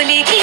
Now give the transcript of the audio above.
Юлики.